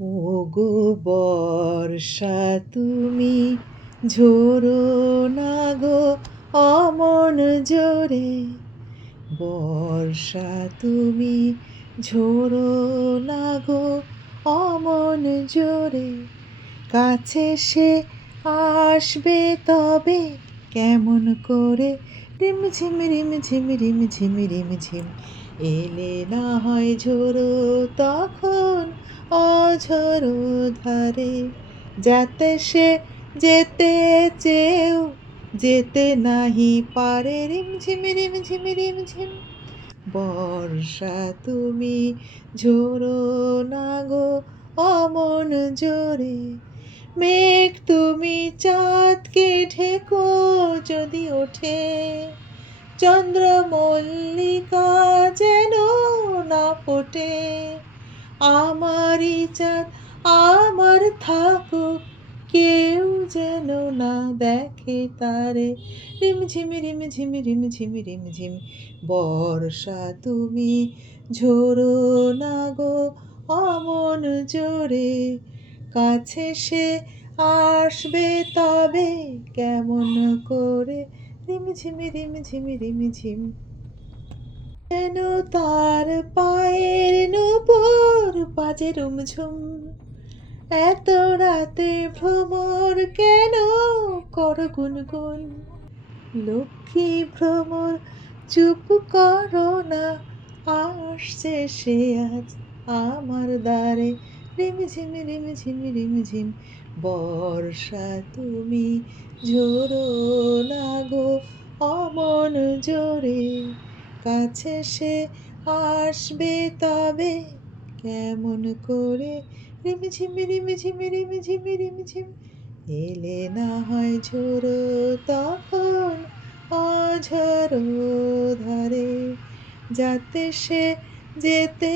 ওগো বর্ষা, তুমি ঝোরো না গো অমন জোরে। বর্ষা, তুমি ঝোরো না গো অমন জোরে। কাছে সে আসবে তবে কেমন করে? রিম ঝিম রিম ঝিম রিম ঝিম রিম ঝিম। এলে না হয় ঝোরো তখন অঝরো ধারে। যাতে সে যেতে চেয়েও, যেতে নাহি পারে। রিম ঝিম রিম ঝিম রিম ঝিম। বর্ষা তুমি ঝোরো না গো অমন জোরে। মেঘ তুমি চাঁদকে ঢেকো যদি ওঠে চন্দ্রমল্লিকা যেন না ফোটে, আমারই চাঁদ আমার থাকুক, কেউ যেন না দেখে তারে। রিম ঝিম রিম ঝিম রিম ঝিম রিম ঝিম বর্ষা তুমি ঝোরো না গো অমন জোরে, কাছে সে আসবে তবে কেমন করে? রিম ঝিম রিম ঝিম রিম ঝিম যেন তার পায়ের নূপুর বাজে রুমঝুম। এত রাতে ভ্রমর কেন কর গুনগুন? লক্ষ্মী ভ্রমর, চুপ করো না। আসছে সে আজ আমার দ্বারে। রিম ঝিম রিম ঝিম বর্ষা তুমি ঝোরো না গো, অমন জোরে। কাছে সে আসবে তবে কেমন করে? রিম ঝিম রিম ঝিম রিম ঝিম এলে না হয় ঝোরো তখন অঝরো ধারে। যাতে সে যেতে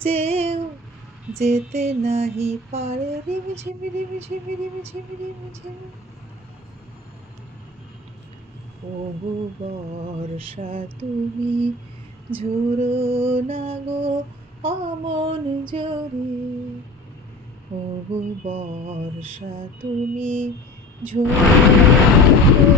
চেয়েও যেতে নাহি পারে। রিম ঝিম রিম ঝিম রিম ঝিম রিম ঝিম ওগো বর্ষা, তুমি ঝোরো না গো অমন জোরে। ওগো বর্ষা, তুমি ঝোরো না গো